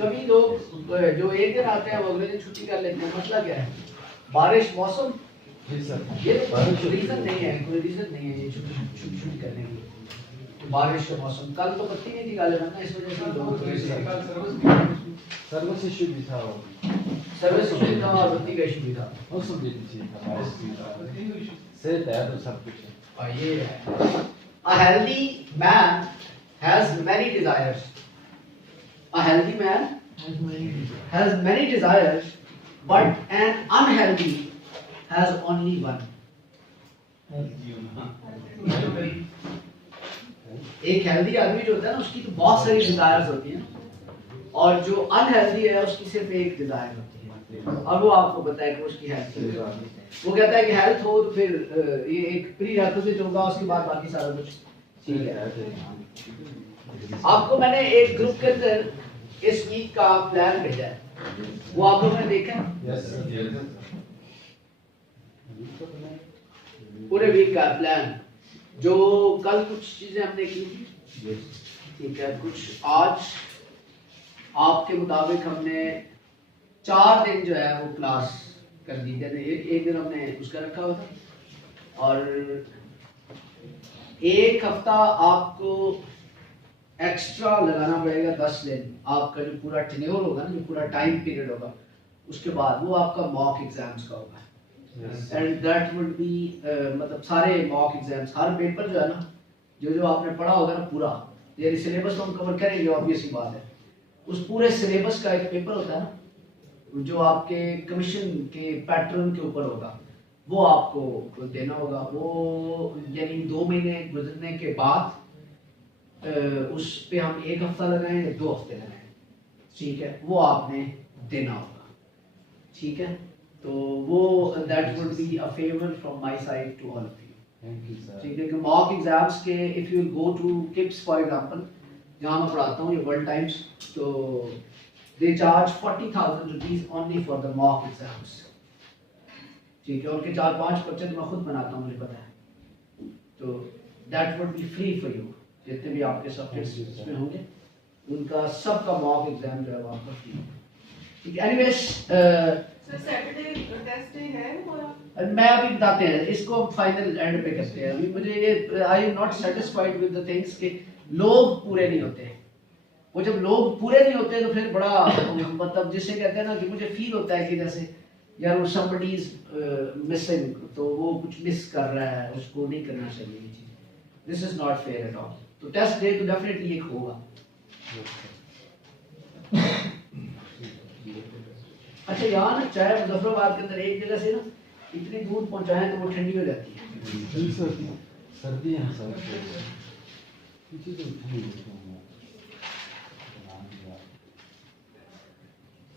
कभी लोग जो एक दिन आते हैं वो अगले दिन छुट्टी कर लेते हैं, मसला क्या है? बारिश, मौसम, ये रीजन नहीं है, कोई रीजन नहीं है ये छुट्टी करने की। बारिश का मौसम, कल तो पत्ती नहीं थी गालिबन ना, इस वजह से लोग सर्विस इशू भी था, सर्विस इशू था और बत्ती का इशू भी था, मौसम भी ठीक था, बारिश भी था, सेहत है तो सब कुछ है। और ये है a healthy man has many desires. A healthy man has many desires, but an unhealthy has only one. एक हेल्दी आदमी जो होता है ना उसकी तो बहुत सारी डिजायर्स होती हैं, और जो अनहेल्दी है उसकी सिर्फ एक डिजायर होती है, और वो आपको पता है कि उसकी हेल्थ है। वो कहता है कि हेल्थ हो तो फिर ये एक प्री रिक्विजिट होगा, उसके बाद बाकी सारा कुछ ठीक है। आपको मैंने एक ग्रुप के अंदर इस वीक का प्लान भेजा है, वो आप लोगों ने देखा? पूरे वीक का प्लान, जो कल कुछ चीजें हमने की थी, ठीक है, कुछ आज आपके मुताबिक हमने 4 दिन जो है वो क्लास कर दी थी। एक दिन हमने उसका रखा हुआ था, और एक हफ्ता आपको एक्स्ट्रा लगाना पड़ेगा 10 दिन। आपका जो पूरा टेन्योर होगा ना, जो पूरा टाइम पीरियड होगा, उसके बाद वो आपका मॉक एग्जाम्स का होगा, एंड दैट वुड बी मतलब सारे मॉक एग्जाम्स, हर पेपर जो है ना, जो आपने पढ़ा होगा ना पूरा, ये सिलेबस तो हम कवर करेंगे, ऑब्वियस ही बात है। उस पूरे सिलेबस का एक पेपर होता है ना, जो आपके कमीशन के पैटर्न के ऊपर होगा, वो आपको देना होगा। वो यानी 2 महीने गुजरने के बाद उस पे हम 1 हफ्ता लगाएं या 2 हफ्ते लगाएं, ठीक है, वो आपने देना होगा, ठीक है। तो वो that would be a favour from my side to all of you, thank you sir. ठीक है। कि मॉक एग्जाम्स के if you go to KIPS for example, जहाँ मैं पढ़ाता हूँ, ये वर्ल्ड टाइम्स, तो they charge 40,000 rupees only for the mock exams, ठीक है। उनके 4-5 बच्चे तो मैं खुद बनाता हूँ, मुझे पता है, तो that would B free for you. जितने भी आपके सब्जेक्ट्स इसमें होंगे, उनका सबका मॉक एग्जाम जो है वो आपका फ्री है, ठीक है। Anyways sir Saturday test day है हमारा, मैं अभी बताते हैं इसको, फाइनल एंड पे करते हैं। अभी मुझे ये I am not satisfied with the things कि लोग पूरे नहीं होते। वो जब लोग पूरे नहीं होते तो फिर बड़ा मतलब जिसे कहते हैं ना कि मुझे फील होता है कि जैसे यार वो somebody is मिसिंग, तो वो कुछ मिस कर रहा है, उसको नहीं करना चाहिए ये चीज। This is not fair at all. तो टेस्ट डे तो डेफिनेटली एक होगा। अच्छा, यहाँ ना चाय मुजफ्फराबाद के अंदर एक जगह से ना इतनी दूध पहुँचाएं तो वो ठंडी हो जाती है। सर्दी है sir,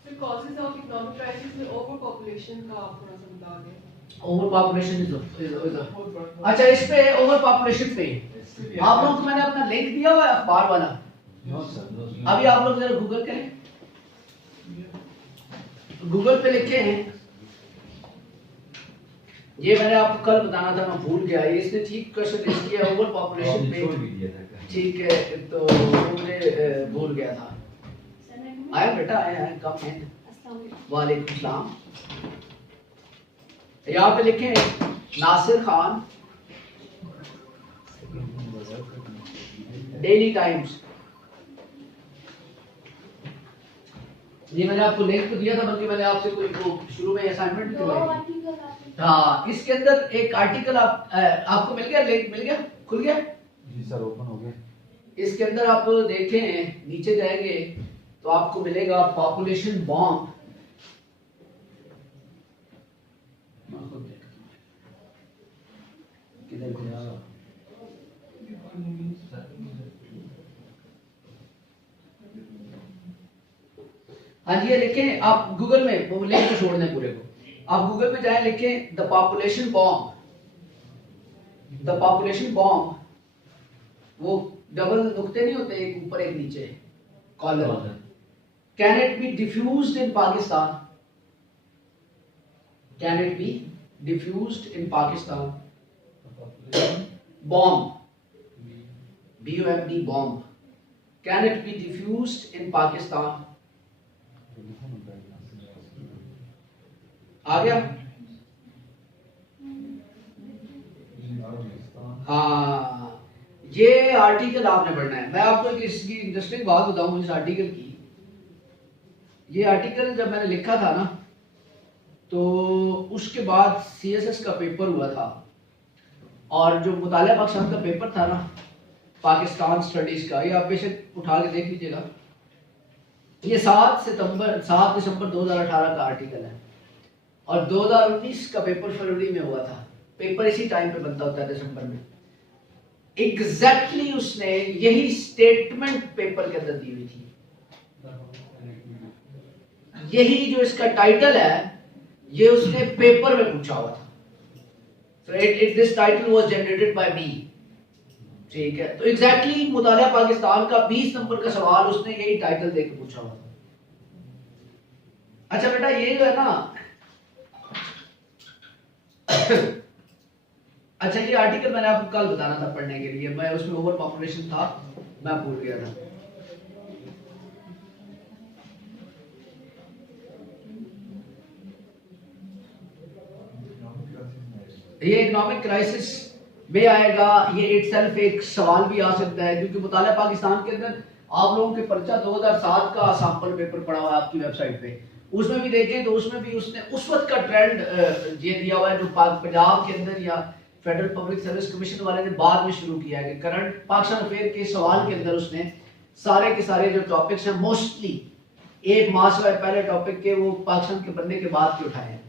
sir causes of economic crisis में ओवर पॉपुलेशन का आप थोड़ा सा बता दें। ओवर पॉपुलेशन इज अच्छा, इस पे ओवर पॉपुलेशन पे आप लोगों को मैंने अपना लिंक दिया हुआ है अखबार वाला, अभी आप लोग जरा गूगल करें, गूगल पे लिखे हैं, ये मैंने आपको कल बताना था, मैं भूल गया। ये इसने ठीक क्वेश्चन लिस्ट किया ओवर पॉपुलेशन पे, ठीक है, तो मुझे भूल गया था। आया बेटा, आया है, कम है। वालेकुम सलाम। यहाँ पे लिखे हैं नासिर खान, डेली टाइम्स। ये मैंने आपको लिंक तो दिया था, बल्कि मैंने आपसे कोई शुरू में असाइनमेंट भी करवाई। हाँ, इसके अंदर एक आर्टिकल आपको मिल गया, लिंक मिल गया, खुल गया जी सर, ओपन हो गया। इसके अंदर आप देखें, नीचे जाएंगे तो आपको मिलेगा पॉपुलेशन बॉम्ब। किधर गया? हाँ जी, ये लिखें आप गूगल में, वो लिंक को छोड़ दें पूरे को, आप गूगल में जाएं, लिखें the population bomb. The population bomb, वो डबल नुक्ते नहीं होते, एक ऊपर एक नीचे, colon. Can it be diffused in Pakistan? Can it be diffused in Pakistan? Bomb, BOMB, bomb. Can it be diffused in Pakistan? आ गया? हाँ, ये आर्टिकल आपने पढ़ना है। मैं आपको एक इसकी इंटरेस्टिंग बात बताऊं इस आर्टिकल की। ये आर्टिकल जब मैंने लिखा था ना, तो उसके बाद सीएसएस का पेपर हुआ था, और जो मुतालिया पाकिस्तान का पेपर था ना, पाकिस्तान स्टडीज का, ये आप बेशक उठा के देख लीजिएगा। ये 7 दिसंबर 2018 का आर्टिकल है, और 2019 का पेपर फरवरी में हुआ था। पेपर इसी टाइम पे बनता होता है, दिसंबर में। एग्जैक्टली उसने यही स्टेटमेंट पेपर के अंदर दी हुई थी। यही जो इसका टाइटल है, ये उसने पेपर में पूछा हुआ था। So this title was generated by me. ठीक है, तो एग्जैक्टली मुतालिया पाकिस्तान का 20 नंबर का सवाल उसने यही टाइटल देकर पूछा हुआ था। अच्छा बेटा, ये जो है ना अच्छा, ये आर्टिकल मैंने आपको कल बताना था पढ़ने के लिए, मैं उसमें ओवर पॉपुलेशन था, मैं भूल गया था। ये इकोनॉमिक क्राइसिस में आएगा, ये इटसेल्फ एक सवाल भी आ सकता है, क्योंकि मुतालिया पाकिस्तान के अंदर आप लोगों के पर्चा 2007 का सैंपल पेपर पड़ा हुआ है आपकी वेबसाइट पे। उसमें भी देखें तो उसमें भी उसने उस वक्त का ट्रेंड ये दिया हुआ है, जो पंजाब के अंदर या फेडरल पब्लिक सर्विस कमीशन वाले ने बाद में शुरू किया है, कि करंट पाकिस्तान अफेयर के सवाल के अंदर उसने सारे के सारे जो टॉपिक्स हैं, मोस्टली एक माह से पहले टॉपिक के, वो पाकिस्तान के बनने के बाद के उठाए हैं।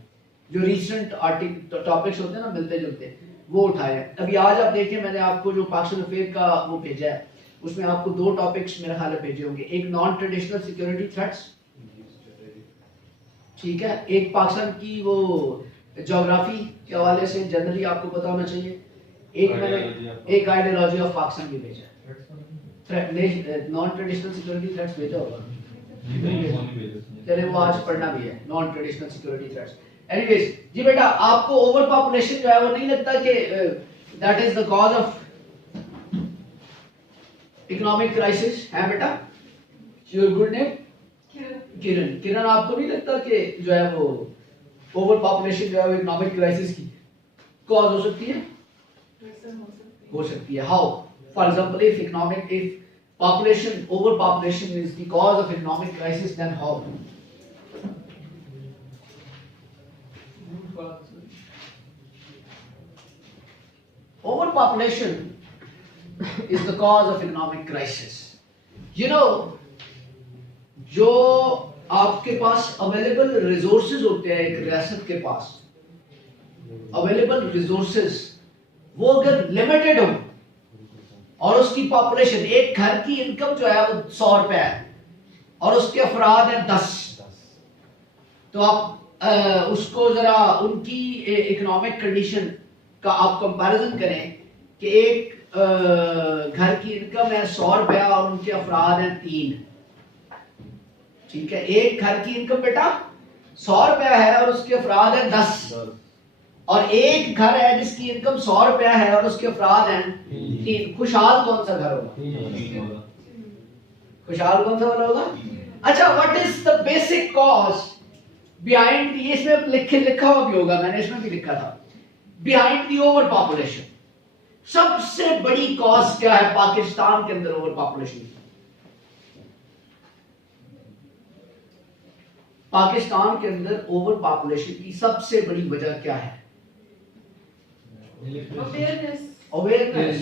जो रिसेंट आर्टिकल टॉपिक्स होते हैं ना, मिलते जुलते, वो उठाए हैं। अभी आज आप देखिए, मैंने आपको जो पाकिस्तान अफेयर का वो भेजा है, उसमें आपको 2 टॉपिक्स मेरे ख्याल में भेजे होंगे। एक नॉन ट्रेडिशनल सिक्योरिटी थ्रेट्स, ठीक है, एक पाकिस्तान की वो ज्योग्राफी के हवाले से जनरली आपको पता होना चाहिए, एक मैंने एक आइडियोलॉजी ऑफ पाकिस्तान भी भेजा है। नॉन ट्रेडिशनल सिक्योरिटी थ्रेट्स भेजा होगा, चले वो आज पढ़ना भी है, non traditional security threats. Anyways जी बेटा, आपको ओवर पॉपुलेशन जो है वो नहीं लगता कि that is the cause of economic crisis है बेटा? योर गुड नेम किरण, आपको नहीं लगता कि जो है वो ओवर पॉपुलेशन जो है वो इकोनॉमिक क्राइसिस की कॉज हो सकती है? हो सकती है। How? For example, if population overpopulation is the cause of economic crisis, then how? Overpopulation is the cause of economic crisis. You know, जो आपके पास अवेलेबल रिसोर्सेज होते हैं एक रियासत के पास, अवेलेबल रिसोर्सेज वो अगर लिमिटेड हो और उसकी पॉपुलेशन, एक घर की इनकम जो है वो 100 रुपए है और उसके अफराद हैं 10, तो आप उसको जरा उनकी इकोनॉमिक कंडीशन का आप कंपैरिजन करें कि एक घर की इनकम है 100 रुपए और उनके अफराद हैं 3, ठीक है। एक घर की इनकम बेटा 100 रुपया है और उसके अफराद हैं 10, और एक घर है जिसकी इनकम 100 रुपया है और उसके अफराद हैं 3। खुशहाल कौन सा घर होगा? खुशहाल कौन सा वाला होगा? अच्छा, what is the basic cause behind, इसमें लिखा हुआ भी होगा, मैंने इसमें भी लिखा था, बिहाइंड द ओवर पॉपुलेशन। सबसे बड़ी कॉज क्या है पाकिस्तान के अंदर ओवर पॉपुलेशन की? पाकिस्तान के अंदर ओवर पॉपुलेशन की सबसे बड़ी वजह क्या है? Awareness,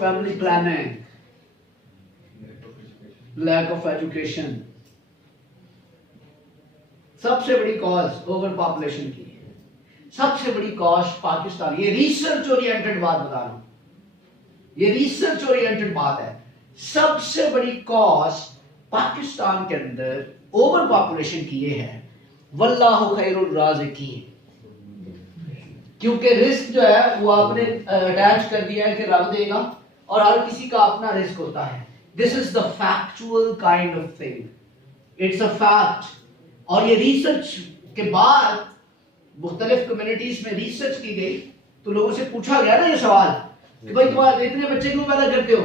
family planning, lack of education, सबसे बड़ी कॉज ओवर पॉपुलेशन की, सबसे बड़ी कॉज पाकिस्तान। ये रिसर्च ओरिएंटेड बात बता रहा हूं, ये रिसर्च ओरिएंटेड बात है। सबसे बड़ी कॉज पाकिस्तान के अंदर ओवर पॉपुलेशन की ये है, वल्लाहु खैरुर राज़िकीन, क्योंकि रिस्क जो है वो आपने अटैच कर दिया है कि रब देगा, और हर किसी का अपना रिस्क होता है। This is the factual kind of thing, it's a fact. और ये रिसर्च के बाद मुख्तलिफ कम्युनिटीज में रिसर्च की गई, तो लोगों से पूछा गया ना ये सवाल कि भाई तुम्हारे इतने बच्चे क्यों पैदा करते हो,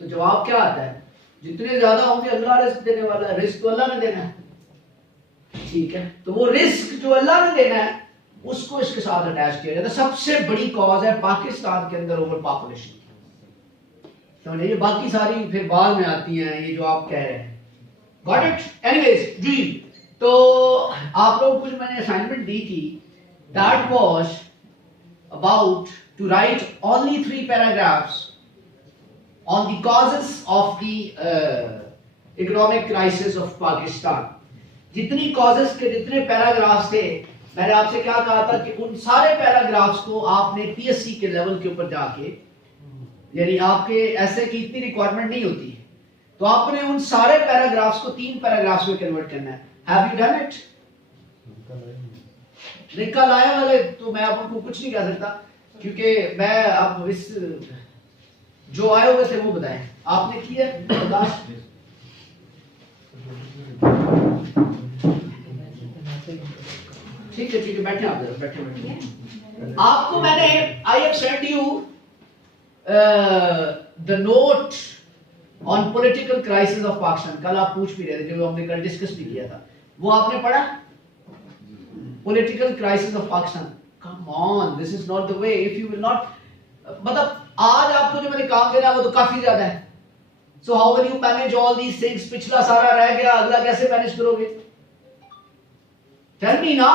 तो जवाब क्या आता है, जितने ज्यादा होंगे अल्लाह रिस्क देने वाला है, रिस्क तो अल्लाह ने देना है। ठीक है, तो वो रिस्क जो अल्लाह ने देना है उसको इसके साथ अटैच किया जाता है। सबसे बड़ी कॉज है पाकिस्तान के अंदर ओवर पॉपुलेशन, समझे, ये बाकी सारी फिर बाद में आती हैं, ये जो आप कह रहे हैं। Got it? एनीवेज जी, तो आप लोगों को जो मैंने असाइनमेंट दी थी, that was about to write only 3 paragraphs on the causes of the economic crisis of Pakistan। जितनी causes के जितने पैराग्राफ्स थे, मैंने आपसे क्या कहा था कि उन सारे पैराग्राफ्स को आपने पीएससी के लेवल के ऊपर जाके, यानी आपके ऐसे की इतनी रिक्वायरमेंट नहीं होती है, तो आपने उन सारे पैराग्राफ्स को 3 पैराग्राफ्स में कन्वर्ट करना है। Have you done it? निकल आए वाले तो मैं आपको कुछ नहीं कह सकता, क्योंकि मैं अब इस जो आए हुए थे वो बताएं, आपने किया बर्दाश्त? ठीक है बैठे आप, बैठे। आपको मैंने I have send you the note on political crisis of Pakistan. कल आप पूछ भी रहे थे, जो हमने कल डिस्कस भी किया था, वो आपने पढ़ा? Political crisis of Pakistan, come on, this is not the way. If you will not, मतलब आज आपको जो मैंने काम देना है वो तो काफी ज्यादा है, so how will you manage all these things? पिछला सारा रह गया, अगला कैसे मैनेज करोगे? टेल मी ना,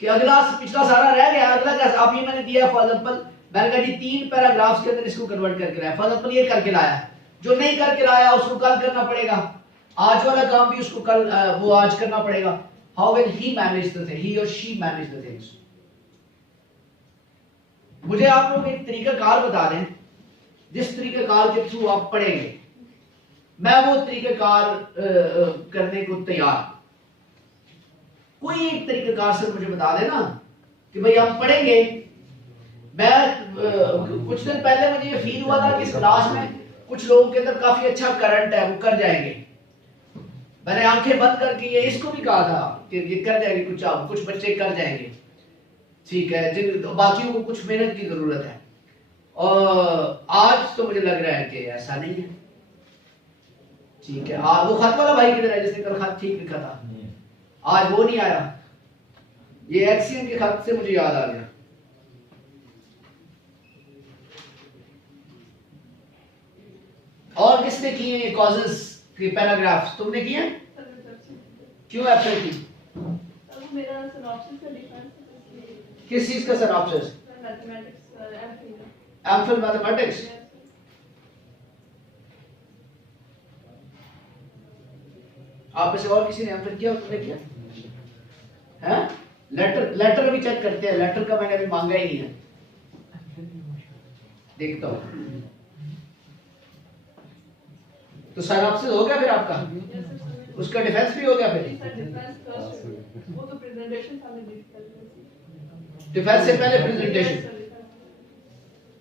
कि अगला पिछला सारा रह गया, अगला कैसे? आप ये मैंने दिया फॉर एग्जांपल, मैंने कहा जी 3 पैराग्राफ्स के अंदर इसको कन्वर्ट करके लाया, फॉर एग्जांपल ये करके लाया, जो नहीं करके लाया उसको कल करना पड़ेगा, आज वाला काम भी उसको कल वो आज करना पड़ेगा। How will he manage the thing, he or she manage the things? मुझे आप लोग एक तरीकाकार बता दें, जिस तरीकाकार के थ्रू आप पढ़ेंगे, मैं वो तरीकाकार करने को तैयार। कोई एक तरीकाकार से मुझे बता देना कि भाई हम पढ़ेंगे। मैं कुछ दिन पहले मुझे ये फील हुआ था कि इस क्लास में कुछ लोगों के अंदर काफी अच्छा करंट है, वो कर जाएंगे। मैंने आंखें बंद करके ये इसको भी कहा था कि ये कर जाएंगे, कुछ बच्चे कर जाएंगे, ठीक है, जिन बाकियों को कुछ मेहनत की जरूरत है। और आज तो मुझे लग रहा है कि ऐसा नहीं है। ठीक है, वो खत वाला भाई किधर है जिसने कल खत ठीक लिखा था? आज वो नहीं आया। ये एक्सियम के खत से मुझे याद आ गया। और किसने किए ये कॉजेस के पैराग्राफ्स? तुमने किए? क्यों एब्सेंट की? मेरा सिनॉप्सिस का डिफरेंस किस चीज का सिनॉप्सिस? MPhil mathematics. आप में से और किसी ने एमफिल किया? तुमने किया है? लेटर भी चेक करते हैं, लेटर का मैंने अभी मांगा ही नहीं है, देखता हूं। तो सिनॉप्सिस हो गया फिर आपका? उसका डिफेंस भी हो गया फिर? वो तो प्रेजेंटेशन सामने डिस्कस, डिफेंस से पहले प्रेजेंटेशन।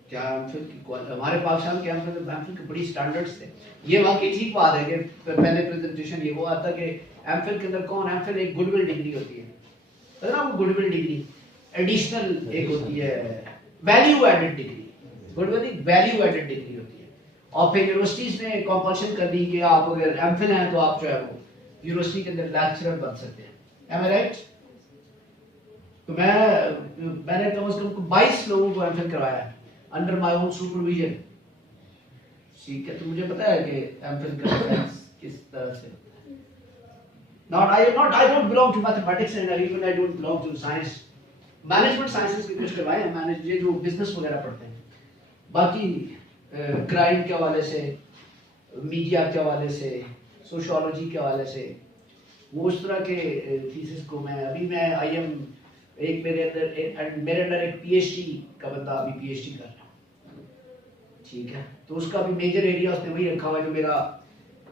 क्या हमारे पाकिस्तान के एमफिल के बड़ी स्टैंडर्ड्स थे। ये वाकई ठीक बात है कि पहले प्रेजेंटेशन ये वो आता कि एमफिल के अंदर कौन, एमफिल एक गुडविल डिग्री होती है, पता ना? वो गुडविल डिग्री एडिशनल एक होती है, वैल्यू एडेड डिग्री, गुडविल एक वैल्यू एडेड डिग्री होती है। और फिर यूनिवर्सिटीज ने कंपल्शन कर दी कि आप अगर एमफिल हैं तो आप जो है वो यूनिवर्सिटी के अंदर लेक्चरर बन सकते हैं। एम आई राइट? तो मैंने कम से कम 22 लोगों को एमफिल करवाया है अंडर माय ओन सुपरविजन। ठीक है, तो मुझे पता है कि एमफिल का डिफेंस किस तरह से होता है। I don't belong to mathematics and even I don't belong to science. Management sciences के कुछ करवाए हैं, मैनेज ये जो बिजनेस वगैरह पढ़ते हैं। बाकी क्राइम के हवाले से, मीडिया के हवाले से, सोशियोलॉजी के हवाले से, वो उस तरह के थीसिस को मैं आई एम एक मेरे अंदर एक पीएचडी का बंदा अभी पीएचडी कर रहा है। ठीक है, तो उसका भी मेजर एरिया उसने वही रखा हुआ है जो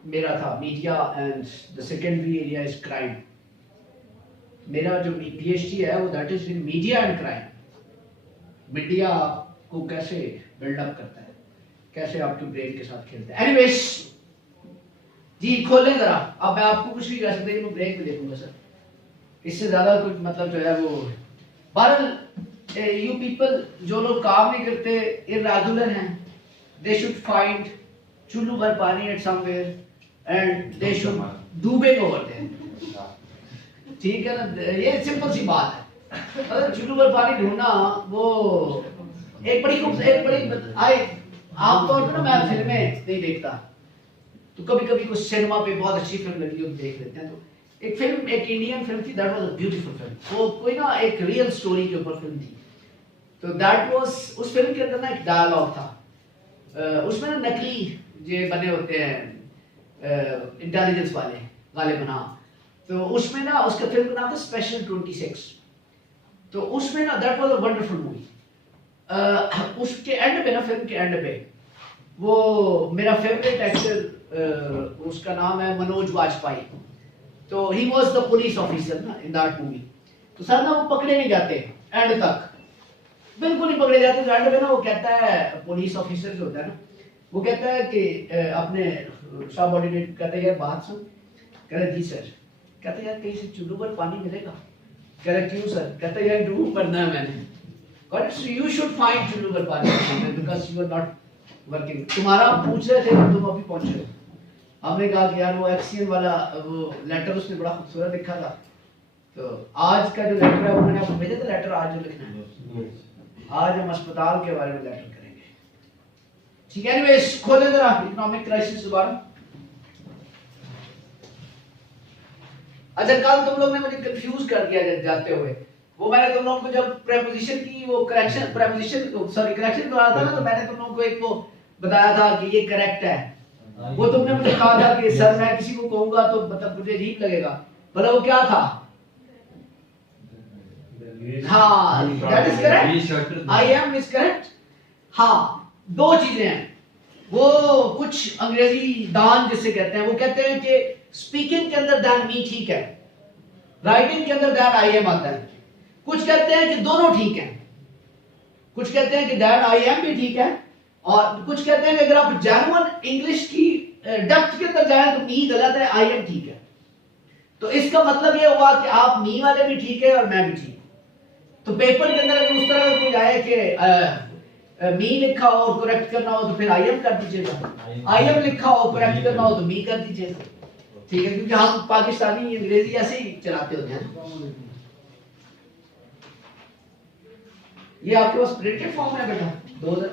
मेरा था, media and the secondary area is crime. मेरा जो पीएचडी है वो that is in media and crime. Media को कैसे बिल्डअप करता है, कैसे आपके ब्रेन के साथ खेलता है। एनीवेज जी, खोलें जरा। अब मैं आपको कुछ भी कह सकता हूँ, मैं ब्रेक में देखूंगा सर, इससे ज्यादा कुछ मतलब जो है वो। बहरहाल यू पीपल जो लोग काम नहीं करते, इरेगुलर हैं, दे शुड फाइंड चुल्लू भर पानी eight somewhere and they should डूबे ओवर देयर। ठीक है ना, ये सिंपल सी बात है। मतलब चुल्लू भर पानी ढूंढना वो एक बड़ी आमतौर पर ना मैं फिल्में नहीं देखता, तो कभी कभी कुछ सिनेमा पे बहुत अच्छी फिल्म लगी हो देख लेते हैं। तो एक फिल्म, एक इंडियन फिल्म थी, that was a beautiful film. वो कोई ना एक रियल स्टोरी के ऊपर फिल्म थी। तो दैट वाज, उस फिल्म के अंदर ना एक डायलॉग था, उसमें ना नकली जो बने होते हैं इंटेलिजेंस वाले गालिबन, हाँ, तो उसमें ना उसका फिल्म का नाम था स्पेशल 26। तो उसमें ना that was a wonderful movie. उसके एंड पे ना, फिल्म के एंड पे, वो मेरा फेवरेट एक्टर, उसका नाम है मनोज वाजपेयी। तो he was the police officer ना इन दैट मूवी। तो सर ना वो पकड़े नहीं जाते एंड तक, बिल्कुल नहीं पकड़े जाते। एंड पे ना वो कहता है, पुलिस ऑफिसर जो होता है ना, वो कहता है कि अपने सबऑर्डिनेट कहता है यार बात सुन। कह रहा जी सर। कहता है यार कहीं से चुल्लू पर पानी मिलेगा? कह रहा क्यों सर? कहता है यार डूब बनना है मैंने। So you should find चुल्लू पर पानी because you are not working। तुम्हारा पूछ रहे थे, तुम अभी पहुंचे हो। हमने कहा कि यार वो एक्सीएन वाला वो लेटर उसने बड़ा खूबसूरत लिखा था, तो आज का जो लेटर है वो मैंने आपको भेजा था। लेटर आज जो लिखना है, आज हम अस्पताल के बारे में लेटर करेंगे। ठीक है, एनीवेज खोले जरा इकोनॉमिक क्राइसिस दोबारा। अच्छा, कल तुम लोग ने मुझे कंफ्यूज कर दिया जाते हुए। वो मैंने तुम लोगों को जब प्रेपोजिशन की वो करेक्शन करवा रहा था ना, तो मैंने तुम लोगों को एक वो बताया था कि ये करेक्ट है। वो तुमने मुझे कहा था कि सर मैं किसी को कहूंगा तो मतलब मुझे अजीब लगेगा। भला वो क्या था? हाँ, that is correct. I am is correct. हाँ, दो चीजें हैं। वो कुछ अंग्रेजी दान जिसे कहते हैं, वो कहते हैं कि स्पीकिंग के अंदर दैन मी ठीक है, राइटिंग के अंदर दैन आई एम आता है। कुछ कहते हैं कि दोनों ठीक हैं, कुछ कहते हैं कि दैट आई एम भी ठीक है, और कुछ कहते हैं कि अगर आप जेन्युइन इंग्लिश की डेप्थ के अंदर जाएं तो मी गलत है, आई एम ठीक है। तो इसका मतलब ये हुआ कि आप मी वाले भी ठीक है और मैं भी ठीक। तो पेपर के अंदर अगर उस तरह का कोई आए कि मी लिखा हो और करेक्ट करना हो तो फिर आई एम कर दीजिएगा, आई एम लिखा हो करेक्ट करना हो तो मी कर दीजिएगा। ठीक है, क्योंकि हम पाकिस्तानी अंग्रेजी ऐसे ही चलाते होते हैं। ये आपके पास प्रिंटेड फॉर्म है बेटा? दो दिन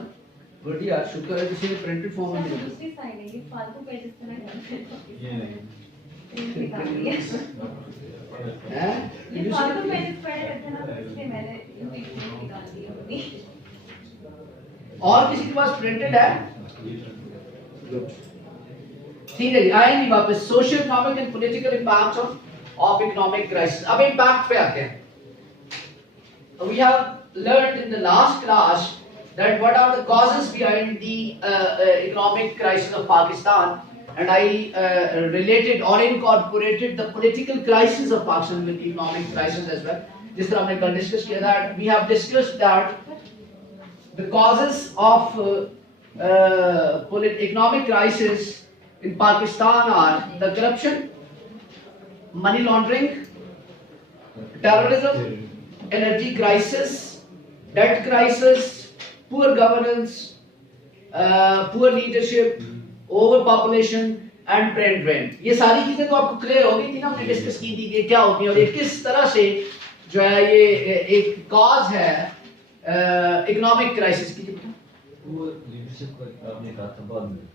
गुड यार, शुक्र है किसी ने प्रिंटेड फॉर्म में दिया। दूसरी साइड है, ये फालतू पेजेस पे ना ये नहीं हैं? ये फालतू पेजेस पड़े रहते हैं ना, इसलिए मैंने निकाल दिया अभी। और किसी के पास प्रिंटेड है? ठीक है जी, आएंगे वापस। Social economic and political impact of economic crisis. अब इंपैक्ट पे आते हैं। We have learned in the last class that what are the causes behind the economic crisis of Pakistan, and I related or incorporated the political crisis of Pakistan with the economic crisis as well. जिस तरह हमने कल discuss किया that we have discussed that the causes of economic crisis in Pakistan are the corruption, money laundering, terrorism, energy crisis, debt crisis, poor governance, poor leadership, overpopulation and brain drain। ये सारी चीजें तो आपको clear हो गई थी ना, हमने डिस्कस की थी कि क्या होती है और ये किस तरह से जो है ये एक कॉज है इकोनॉमिक क्राइसिस की।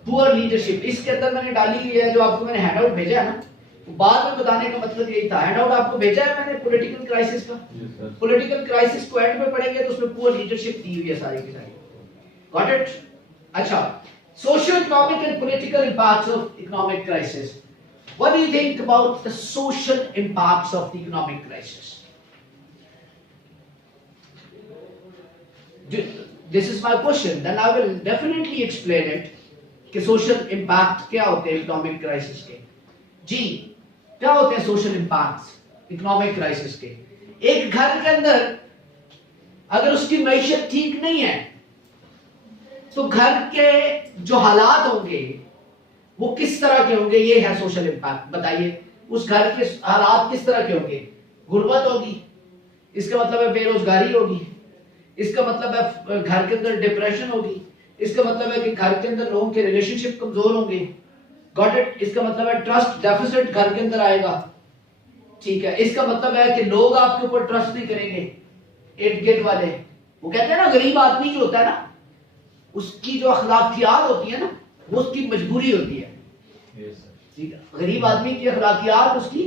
पुअर लीडरशिप इसके अंदर मैंने डाली हुई है, जो आपको मैंने हैंडआउट भेजा है ना, बाद में बताने का मतलब यही था। हैंडआउट आपको भेजा है मैंने पॉलिटिकल क्राइसिस का। पॉलिटिकल क्राइसिस को एंड में पढ़ेंगे तो उसमें पुअर लीडरशिप दी हुई है सारी की सारी। Got it? अच्छा, social economic and political impacts of economic crisis. What do you think about the social impacts of the economic crisis? This is my question, then I will definitely explain it कि social impact क्या होते हैं economic crisis के। जी, क्या होते हैं social impacts economic crisis के? एक घर के अंदर अगर उसकी मैशत ठीक नहीं है तो घर के जो हालात होंगे वो किस तरह के होंगे, ये है सोशल इंपैक्ट। बताइए, उस घर के हालात किस तरह के होंगे? गुर्बत होगी, इसका मतलब है बेरोजगारी होगी, इसका मतलब है घर के अंदर डिप्रेशन होगी, इसका मतलब है कि घर के अंदर लोगों के रिलेशनशिप कमजोर होंगे, गॉट इट। इसका मतलब है ट्रस्ट डेफिसिट घर के अंदर आएगा, ठीक है। इसका मतलब है कि लोग आपके ऊपर ट्रस्ट नहीं करेंगे। इर्द गिर्द वाले, वो कहते हैं ना गरीब आदमी जो होता है ना, उसकी जो अखलाकियात होती है ना, वो उसकी मजबूरी होती है, ठीक है। गरीब आदमी की अखलाकियात उसकी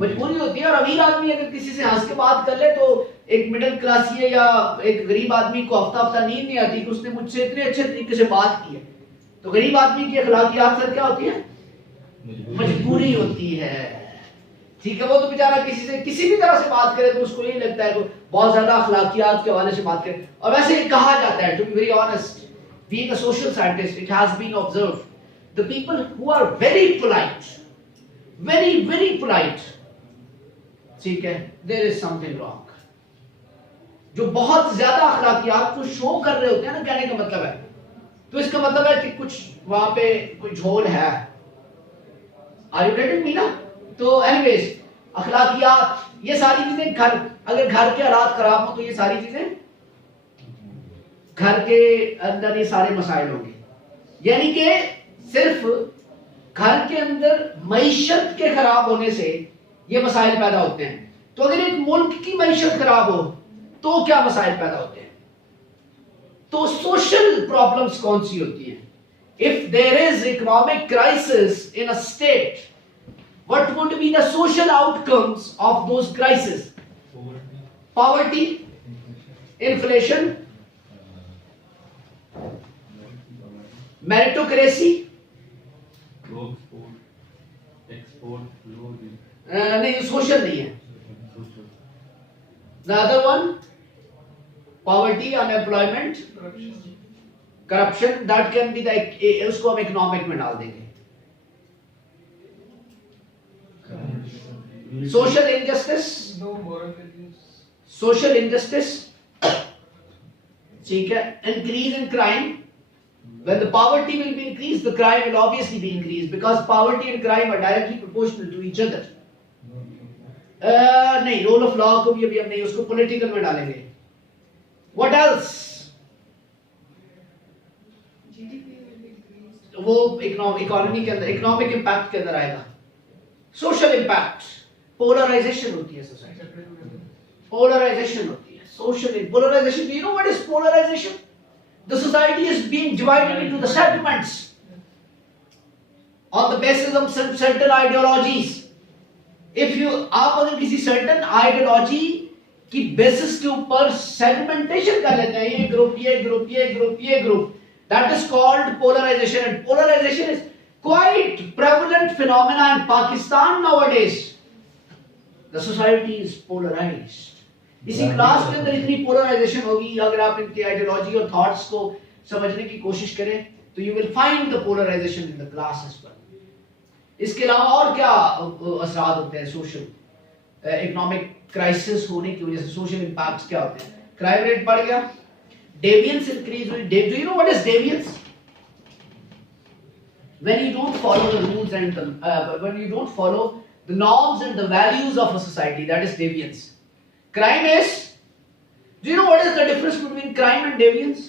मजबूरी होती है। और अमीर आदमी अगर किसी से हंस के बात कर ले तो एक मिडिल क्लासी या एक गरीब आदमी को हफ्ता हफ्ता नींद नहीं आती कि उसने मुझसे इतने अच्छे तरीके से बात की है। तो गरीब आदमी की अखलाकियात सर क्या होती है? मजबूरी होती है, ठीक है। वो तो बेचारा किसी से किसी भी तरह से बात करे तो उसको यही लगता है कि बहुत ज्यादा अखलाकियात के हवाले से बात करे। और वैसे ही कहा जाता है, to be very honest, being a social scientist, it has been observed the people who are very polite, very polite, ठीक है, देयर इज समथिंग रॉन्ग। जो बहुत ज्यादा अखलाकियात को शो कर रहे होते हैं ना, कहने का मतलब है, तो इसका मतलब है कि कुछ वहां पे कोई झोल है। आर यू गेटिंग मी ना? तो एनीवेज, अखलाकियात, ये सारी चीजें घर, अगर घर के हालात खराब हो तो ये सारी चीजें घर के अंदर ये सारे मसाइल होंगे। यानी कि सिर्फ घर के अंदर मईशत के खराब होने से ये मसाइल पैदा होते हैं। तो अगर एक मुल्क की मईशत खराब हो तो क्या मसाइल पैदा होते हैं? तो सोशल प्रॉब्लम्स कौन सी होती हैं? If there is economic crisis in a state, what would be the social outcomes of those crises? Poverty, inflation, meritocracy, नहीं सोशल नहीं है। The other one, poverty, unemployment, corruption, that can be the, उसको हम economic में डाल देंगे। Social injustice, social injustice, ठीक है, increase in crime. When the poverty will be increased, the crime will obviously be increased because poverty and crime are directly proportional to each other. नहीं, role of law को भी अभी हम नहीं, उसको political में डालेंगे। What else? वो इकोनॉमी के अंदर, इकोनॉमिक इम्पैक्ट के अंदर आएगा। सोशल इम्पैक्ट, पोलराइजेशन होती है सोसाइटी, पोलराइजेशन होती है, social polarisation. Do you know what is polarisation? The society is being divided into the segments on the basis of certain ideologies. If you, आप अगर किसी सर्टेन आइडियोलॉजी की basis के ऊपर सेगमेंटेशन कर लेते हैं, ये ग्रुप, ये ग्रुप, ये ग्रुप, ये group, that is called polarisation. And polarisation is quite prevalent phenomena in Pakistan nowadays. The society is polarized. इसी क्लास के अंदर इतनी पोलराइजेशन होगी, अगर आप इनकी आइडियोलॉजी और थॉट्स को समझने की कोशिश करें तो you will find the polarization in the class as well. इसके अलावा और क्या असरात होते हैं सोशल इकोनॉमिक क्राइसिस होने की वजह से? सोशल इम्पैक्ट्स क्या होते हैं? क्राइम रेट बढ़ गया, डेवियंस इंक्रीज हुई। Do you know what is deviance? When you don't follow the rules and when you don't follow the norms and the values of a society, that is deviance. Crime is, do you know what is the difference between crime and deviance?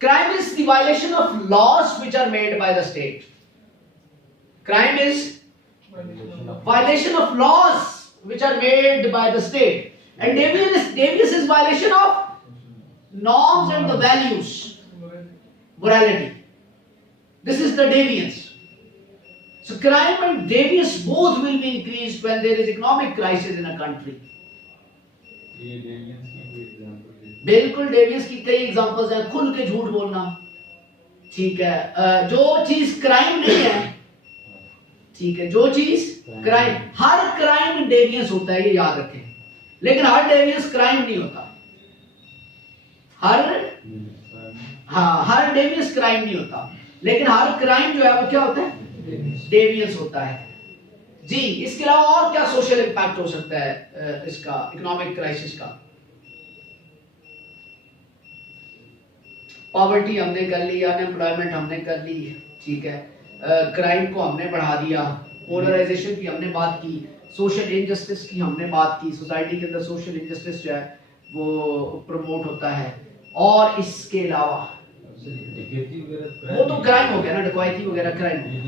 Crime is the violation of laws which are made by the state. Crime is violation of laws which are made by the state. And deviance is violation of norms and the values. Morality. This is the deviance. So crime and deviance both will be increased when there is economic crisis in a country. बिल्कुल, deviance की कई examples हैं। खुल के झूठ बोलना, ठीक है, जो चीज क्राइम नहीं है, ठीक है, जो चीज क्राइम, हर क्राइम डेवियंस होता है, ये याद रखें, लेकिन हर डेवियंस क्राइम नहीं होता। हर डेवियंस क्राइम नहीं होता, लेकिन हर क्राइम जो है वो क्या होता है? डेवियंस होता है जी। इसके अलावा और क्या सोशल इंपैक्ट हो सकता है इसका, इकोनॉमिक क्राइसिस का? पॉवर्टी हमने कर ली, अनएम्प्लॉयमेंट हमने कर ली, ठीक है, क्राइम को हमने बढ़ा दिया, पोलराइजेशन की हमने बात की, सोशल इनजस्टिस की हमने बात की, सोसाइटी के अंदर सोशल इनजस्टिस जो है वो प्रमोट होता है। और इसके अलावा वो तो क्राइम हो गया ना, डकैती वगैरह क्राइम हो गया।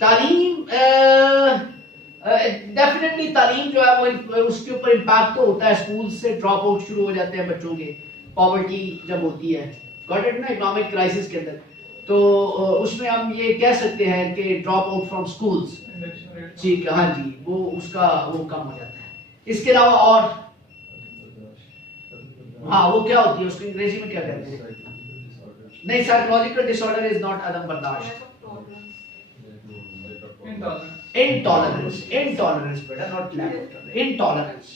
तालीम डेफिनेटली तालीम जो है वो उसके ऊपर इम्पैक्ट तो होता है। स्कूल से ड्रॉप आउट शुरू हो जाते हैं बच्चों के, पॉवर्टी जब होती है, गॉट इट ना, इकोनॉमिक क्राइसिस के अंदर, तो उसमें हम ये कह सकते हैं कि ड्रॉप आउट फ्रॉम स्कूल्स, ठीक है, हाँ जी, वो उसका वो कम हो जाता है। इसके अलावा और हाँ वो क्या होती है उसको अंग्रेजी में क्या कहते हैं? नहीं, साइकोलॉजिकल डिसऑर्डर इज नॉट अदम बर्दाश्त, इंटॉलरेंस, इंटॉलरेंस बेटा, not lack of tolerance, intolerance.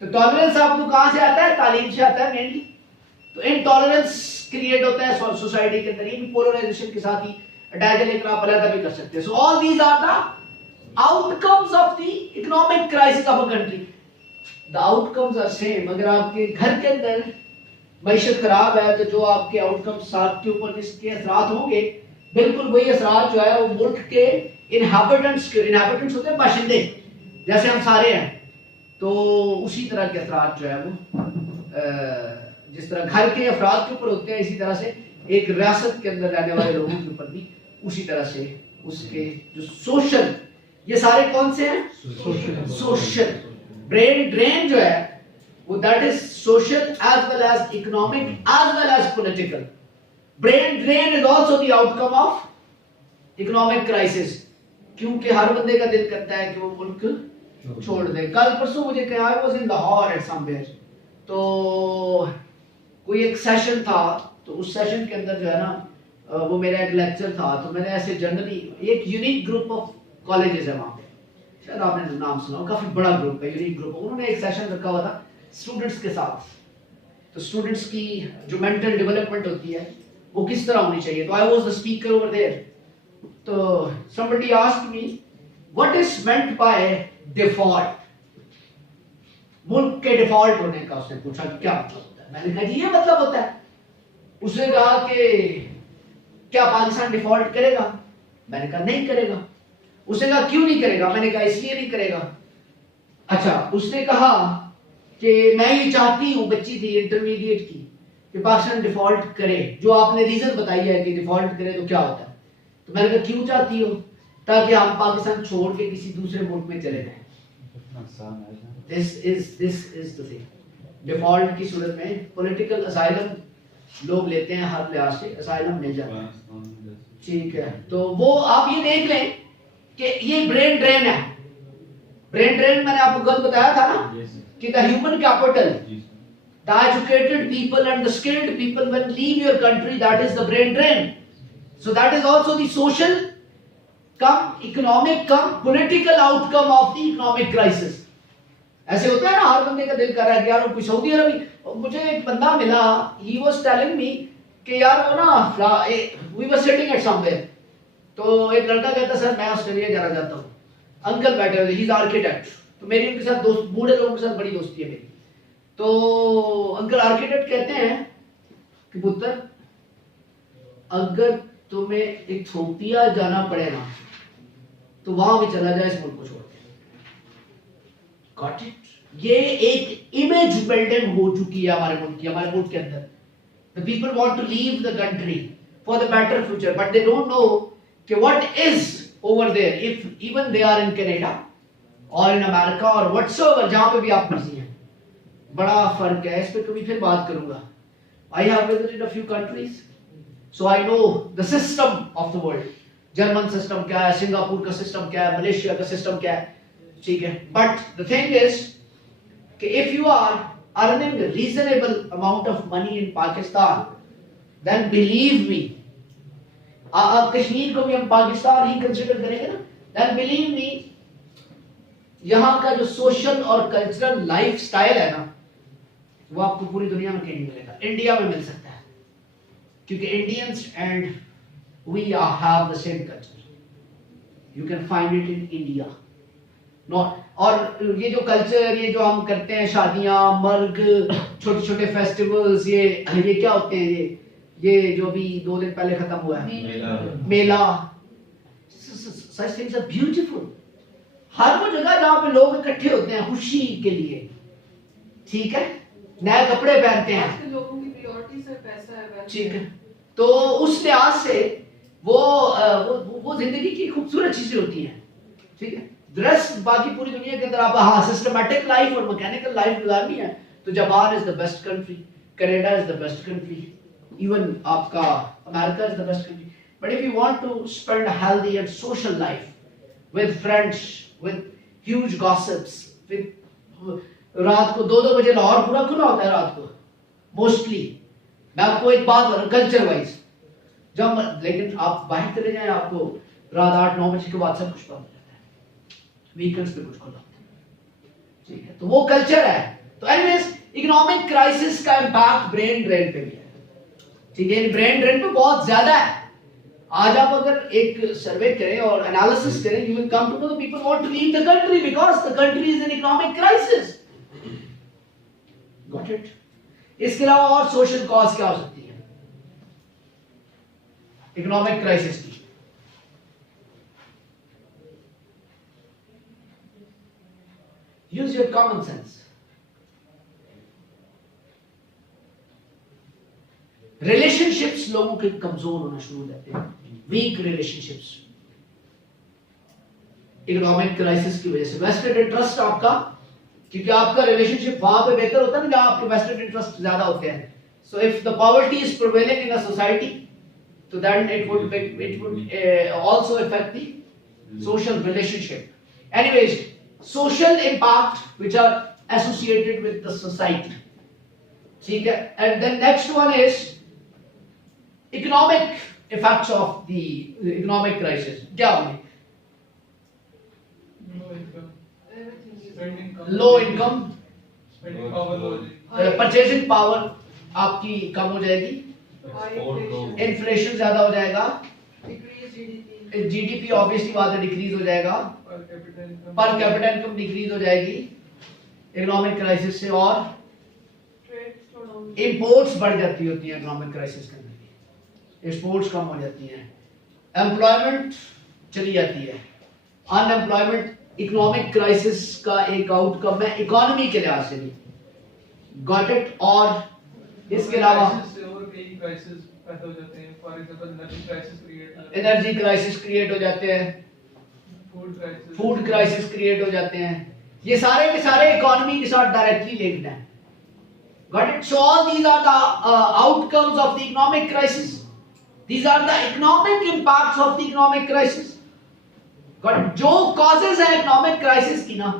तो टॉलरेंस आपको कहां से आता है? तालीम से आता है मेनली। तो इंटॉलरेंस क्रिएट होता है सोसाइटी के अंदर, ये भी पोलराइजेशन के साथ ही अटैच है, लेकिन आप अलग भी कर सकते हैं। So all these are the outcomes of the economic crisis of a country. The outcomes are same. अगर आपके घर के अंदर मईशत खराब है तो जो आपके आउटकम्स साथ के ऊपर जिसके असरात होंगे, बिल्कुल वही असरात जो है वो मुल्क के इनहैबिटेंट्स होते हैं, बाशिंदे जैसे हम सारे हैं, तो उसी तरह के असरात जो है वो जिस तरह घर के अफराद के ऊपर होते हैं, इसी तरह से एक रियासत के अंदर रहने वाले लोगों के ऊपर भी उसी तरह से उसके जो सोशल, ये सारे कौन से हैं? सोशल। ब्रेन ड्रेन जो है वो that is social as well as economic as well as political. Brain drain is also the outcome of economic crisis, क्योंकि हर बंदे का दिल करता है कि वो मुल्क छोड़ दे। कल परसों मुझे कहा, I was in Lahore eight somewhere, तो कोई एक सेशन था, तो उस सेशन के अंदर जो है ना वो मेरा एक लेक्चर था, तो मैंने ऐसे जनरली एक यूनिक ग्रुप ऑफ कॉलेजेस है वहाँ पे, शायद आपने नाम सुना, काफी बड़ा ग्रुप है, यूनिक ग्रुप। उन्होंने एक सेशन रखा हुआ था स्टूडेंट्स के साथ, तो स्टूडेंट्स की जो मेंटल डेवलपमेंट होती है वो किस तरह होनी चाहिए। तो I was the speaker over there, तो somebody asked me what is meant by default, मुल्क के डिफॉल्ट होने का उसने पूछा कि क्या मतलब होता है। मैंने कहा जी ये मतलब होता है। उसने कहा कि क्या पाकिस्तान डिफॉल्ट करेगा? मैंने कहा नहीं करेगा। उसने कहा क्यों नहीं करेगा? मैंने कहा इसलिए नहीं करेगा। अच्छा, उसने कहा कि मैं ये चाहती हूँ, बच्ची थी इंटरमीडिएट की, कि पाकिस्तान डिफॉल्ट करे। जो आपने रीजन बताई है कि डिफॉल्ट करे तो क्या होता है, तो मैंने कहा क्यों चाहती हो? ताकि हम पाकिस्तान छोड़ के किसी दूसरे मुल्क में चले जाएं। This is the thing. Default की सूरत में पॉलिटिकल असाइलम लोग लेते हैं, हर लिहाज से असाइलम मिल जाता है, ठीक है। तो वो आप ये देख लें कि ये ब्रेन ड्रेन है। ब्रेन ड्रेन मैंने आपको कल बताया था ना कि the human capital, the educated people and the skilled people when leave your country, that is the brain drain. So that is also the social come economic come political outcome of the economic crisis. ऐसे होता है ना, हर बंदे का दिल कर रहा है कि यार कोई सऊदी अरब। मुझे एक बंदा मिला, he was telling me कि यार वो ना we were sitting at somewhere, तो एक लड़का कहता सर मैं ऑस्ट्रेलिया जाना चाहता हूँ। अंकल बैठे हुए, he is architect, तो मेरी उनके साथ दोस्त, बूढ़े लोगों के साथ बड़ी दोस्ती है मेरी। तो अंकल आर्किटेक्ट कहते हैं कि पुत्र अगर तुम्हें इथियोपिया जाना पड़ेगा तो वहां भी चला जाए इस मुल्क को छोड़ के। Got it? ये एक इमेज बिल्डिंग हो चुकी है हमारे मुल्क की, हमारे मुल्क के अंदर। The people want to leave the country for the better future, but they don't know कि what is over there if even they are in Canada और इन अमेरिका और व्हाटसोएवर, जहां पे भी आप बिजी हैं। बड़ा फर्क है, इस पे कभी फिर बात करूंगा। I have visited a few countries, so I know the system of the world. German system क्या है, सिंगापुर का सिस्टम क्या है, मलेशिया का सिस्टम क्या है, ठीक है। बट द थिंग इज कि if you are earning reasonable amount of money in Pakistan, then believe me, आप कश्मीर को भी हम पाकिस्तान ही कंसिडर करेंगे ना, देन बिलीव मी, यहाँ का जो सोशल और कल्चरल लाइफ स्टाइल है ना, वो आपको पूरी दुनिया में कहीं नहीं मिलेगा। इंडिया में मिल सकता है, क्योंकि Indians and we have the same culture, you can find it in India. Not, और ये जो कल्चर, ये जो हम करते हैं, शादियां, मर्ग, छोटे छोटे फेस्टिवल्स, ये क्या होते हैं, ये जो भी 2 दिन पहले खत्म हुआ है, मेला, सच थिंग्स आर ब्यूटीफुल। हर वो जगह जहां पे लोग इकट्ठे होते हैं खुशी के लिए, ठीक है, नए कपड़े पहनते हैं, आजकल लोगों की प्रायोरिटी सिर्फ पैसा है, wealth ठीक है। है, तो उस लिहाज से वो जिंदगी की खूबसूरत चीजें होती हैं, ठीक है। रस बाकी पूरी दुनिया के अंदर आप हाँ सिस्टमेटिक लाइफ और मैकेनिकल लाइफ गुजारनी है तो Japan is the best country, Canada is the best country, even आपका America is the best country. But if you want to spend healthy and social life with friends, with huge gossips, with रात को 2-2 बजे लाहौर पूरा खुला होता है रात को मोस्टली। मैं आपको एक बात बता, कल्चर वाइज जब, लेकिन आप बाहर चले जाएं आपको रात 8-9 बजे के बाद सब कुछ बंद हो जाता है, वीकेंड्स पे कुछ खुला होता है, ठीक है, तो वो कल्चर है। तो एनीवेज इकोनॉमिक क्राइसिस का इंपैक्ट ब्रेन ड्रेन पे भी है, ठीक है, ब्रेन ड्रेन पे बहुत ज्यादा है। आज आप अगर एक सर्वे करें और एनालिसिस करें, you will come to know the people want to leave the country because the country is in economic crisis. Got it? इसके अलावा और सोशल कॉज क्या हो सकती है इकोनॉमिक क्राइसिस की? Use your common sense. Relationships लोगों के कमजोर होना शुरू हो जाते हैं, वीक रिलेशनशिप्स इकोनॉमिक क्राइसिस की वजह से। वेस्टेड इंटरेस्ट आपका, क्योंकि आपका रिलेशनशिप वहां पे बेहतर होता है ना जहां आपके वेस्टेड इंटरेस्ट ज्यादा होते हैं। So if the poverty is prevailing in a society तो then it would also affect the social relationship. Anyways social impact which are associated with the society, ठीक है। and then next one is economic effects of the economic crisis। क्या होंगे? low income, purchasing power आपकी कम हो जाएगी, inflation ज्यादा हो जाएगा, जीडीपी ऑब्वियसली बात है डिक्रीज हो जाएगा, पर कैपिटा इनकम डिक्रीज हो जाएगी इकोनॉमिक क्राइसिस से, और इंपोर्ट्स बढ़ जाती होती हैं इकोनॉमिक क्राइसिस के अंदर, एक्सपोर्ट्स कम हो जाती हैं, एम्प्लॉयमेंट चली जाती है। अनएम्प्लॉयमेंट इकोनॉमिक क्राइसिस का एक आउटकम है इकोनॉमी के लिहाज से भी। Got it? और इसके अलावा एनर्जी क्राइसिस क्रिएट हो जाते हैं, फूड क्राइसिस क्रिएट हो जाते हैं, ये सारे के सारे इकोनॉमी के साथ डायरेक्टली लिंक्ड हैं। Got it? So all these are the outcomes of the economic crisis, these are the economic impacts of the economic crisis. Got it? जो कॉजेज है इकोनॉमिक क्राइसिस की ना,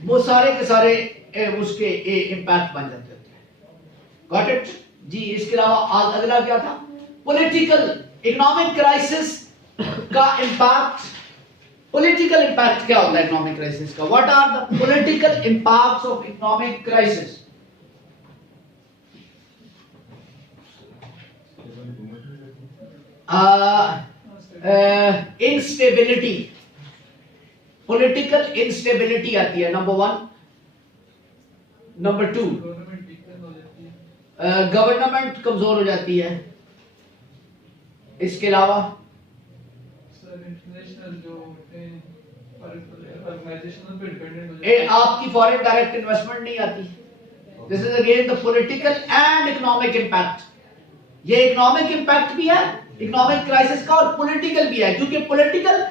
वो सारे के सारे उसके इंपैक्ट बन जाते हैं। गॉट इट जी? इसके अलावा अगला क्या था? पॉलिटिकल इकोनॉमिक क्राइसिस का इंपैक्ट। पॉलिटिकल इंपैक्ट क्या होता है इकोनॉमिक क्राइसिस का? What are the political impacts of economic crisis? Instability, political instability आती है नंबर 1। नंबर 2 गवर्नमेंट कमजोर हो जाती है। इसके अलावा आपकी फॉरेन डायरेक्ट इन्वेस्टमेंट नहीं आती। This is again the political and economic impact. ये इकोनॉमिक इंपैक्ट भी है इकोनॉमिक क्राइसिस का और पॉलिटिकल भी है, क्योंकि पॉलिटिकल